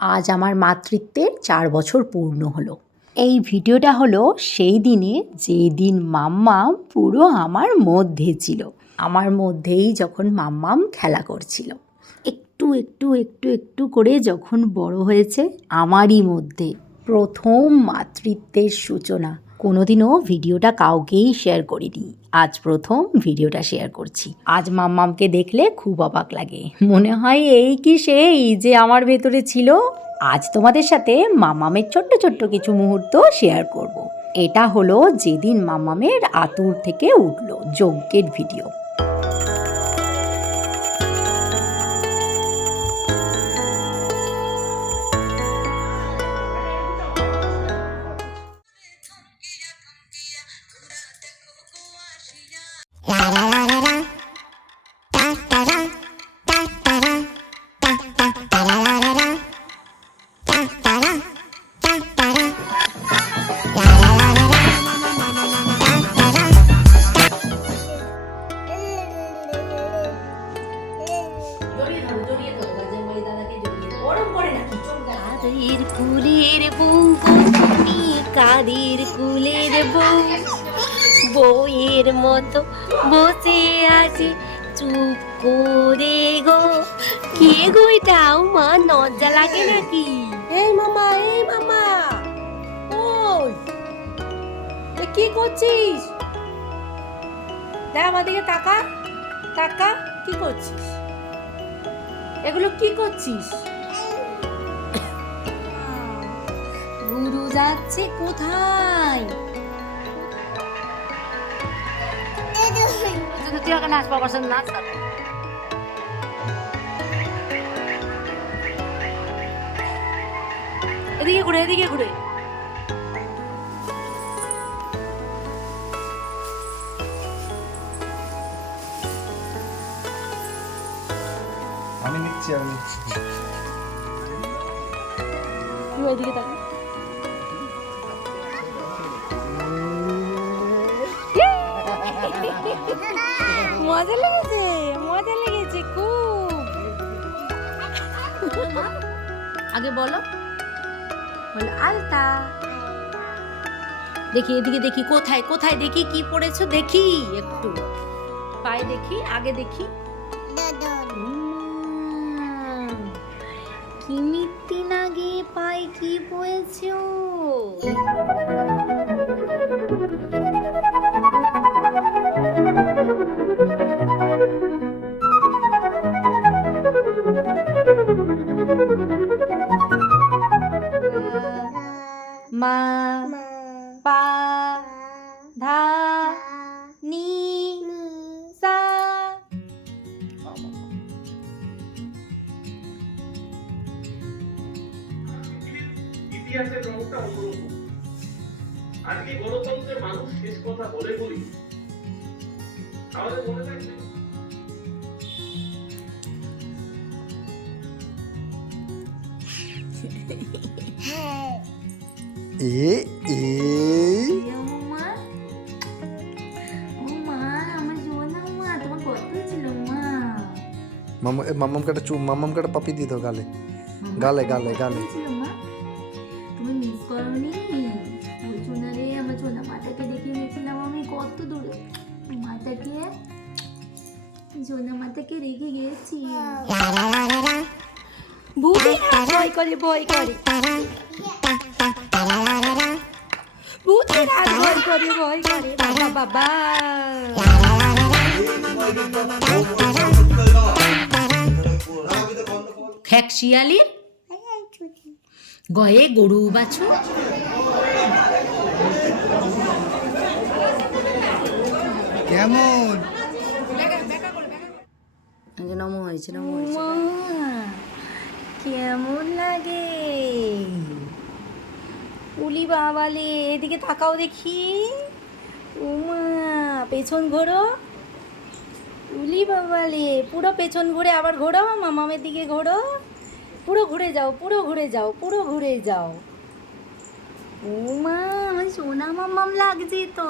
আজ আমার মাতৃত্বের চার বছর পূর্ণ হলো। এই ভিডিওটা হলো সেই দিনে যেই দিন মাম্মাম পুরো আমার মধ্যে ছিল। আমার মধ্যেই যখন মাম্মাম খেলা করছিল। একটু একটু একটু একটু করে যখন বড় হয়েছে, আমারই মধ্যে প্রথম মাতৃত্বের সূচনা। কোনোদিনও ভিডিওটা কাউকেই শেয়ার করিনি। আজ প্রথম ভিডিওটা শেয়ার করছি। আজ মাম্মামকে দেখলে খুব অবাক লাগে। মনে হয় এই কি সেই যে আমার ভেতরে ছিল? আজ তোমাদের সাথে মামামের ছোট্ট ছোট্ট কিছু মুহূর্ত শেয়ার করব। এটা হলো যেদিন মামামের আতুর থেকে উঠল যজ্ঞের ভিডিও। চুপ করে গো। কে গো এটাও মা নজ্জা লাগে নাকি? এই মামা এই মামা। ওই কি করছিস? দেখ আমার দিকে তাকা তাকা কি করছিস? এগুলো কি করছিস? গুরু যাচ্ছে কোথায়? তুই ওকে নাচ পাবার নাচ এদিকে ঘুরে এদিকে ঘুরে আমি নিচ্ছি আমি তুই ওইদিকে তাকা মজা লেগেছে মজা লেগেছে খুব। আগে বলো বলো, আলতা। দেখি, এদিকে দেখি, কোথায় কোথায় দেখি, কি পড়েছো? দেখি একটু। পায়ে দেখি, আগে দেখি। কি মিত্তি লাগে পাই কি পয়েছে ইতিহাসের রংটা অন্যরকম আজকে গণতন্ত্রের মানুষ শেষ কথা বলে বলি। আমাদের মনে থাকবে এ এ মামা এ মামাম কাটা চুপ মামাম কাটা পাপি দিয়ে দাও গালে। গালে গালে গালে। সোনা মাটাকে রেখে গেছি ভূতে ভয় করে ভয় করে বাবা বাবা গয়ে গরু বাছু কেমন? নম হয়েছে নম হয়েছে কেমন লাগে উলি বাবালে এদিকে তাকাও দেখি উমা পেছন ঘোরো উলি বাবালে পুরো পেছন ঘুরে আবার ঘোরো মামামের দিকে ঘোরো পুরো ঘুরে যাও পুরো ঘুরে যাও পুরো ঘুরে যাও উমা আমার সোনা মামাম লাগছে তো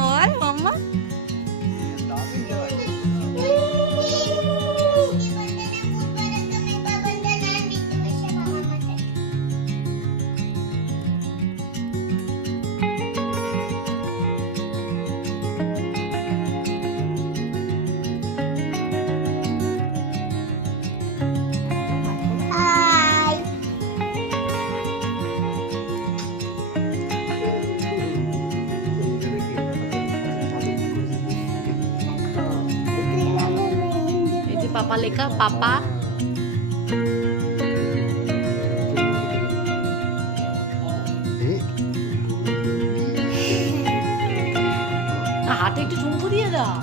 বল মাম্মা? পাপা লেখা পাপা হাতে একটু চুমকু দিয়ে দাও।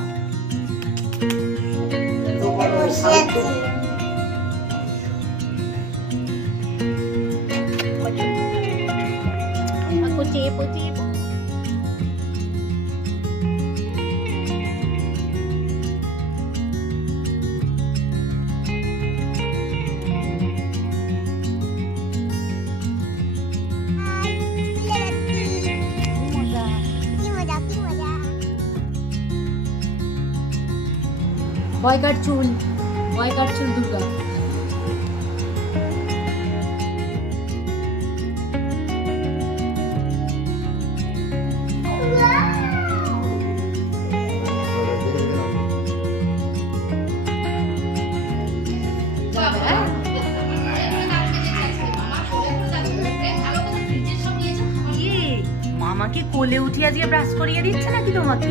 বয়কার চুল বয়কার চুল দুর্গা মামাকে কোলে উঠিয়ে আজকে ব্রাশ করিয়ে দিচ্ছে নাকি তোমাকে?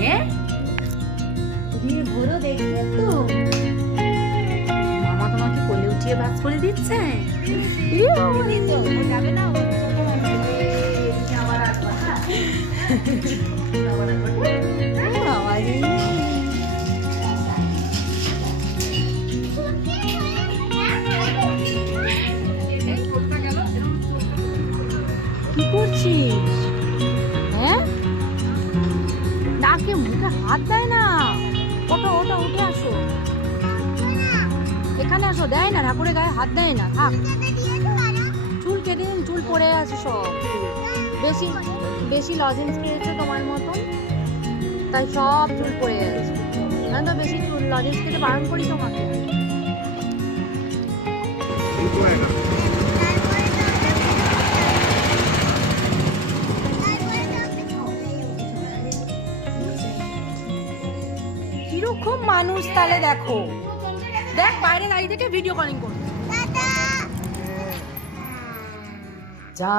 হ্যাঁ? উঠিয়ে করে দিচ্ছে? কি করছিস? হ্যাঁ? নাকে মুখে হাত দেয় না। এখানে আসো, দেয় না, ঠাকুরের গায়ে হাত দেয় না, থাক। চুল কেটে দিন চুল পড়ে আছে সব। বেশি বেশি লজেন্স খেয়েছো তোমার মতন, তাই সব চুল পড়ে যাচ্ছে আমি তো বেশি চুল লজেন্স খেতে বারণ করি তোমাকে। কীরকম মানুষ তাহলে দেখো। দেখ বাইরে দাঁড়িয়ে থেকে ভিডিও কলিং কর যা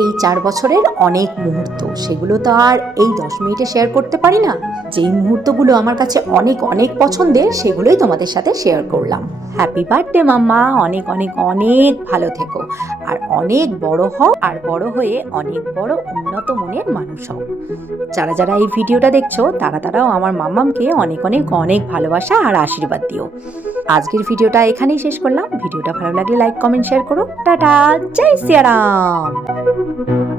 এই চার বছরের অনেক মুহূর্ত। সেগুলো তো আর এই দশ মিনিটে শেয়ার করতে পারি না। যেই মুহূর্তগুলো আমার কাছে অনেক অনেক পছন্দের, সেগুলোই তোমাদের সাথে শেয়ার করলাম। Happy birthday mamma! অনেক অনেক অনেক ভালো থেকো। আর অনেক বড় হও আর বড় হয়ে অনেক বড় উন্নত মনের মানুষ হও। যারা যারা এই ভিডিওটা দেখছ, তারা তারাও আমার মাম্মামকে অনেক অনেক অনেক ভালোবাসা আর আশীর্বাদ দিও। আজকের ভিডিওটা এখানেই শেষ করলাম। ভিডিওটা ভালো লাগলে লাইক কমেন্ট শেয়ার করো। টাটা! জয় সিয়ারাম!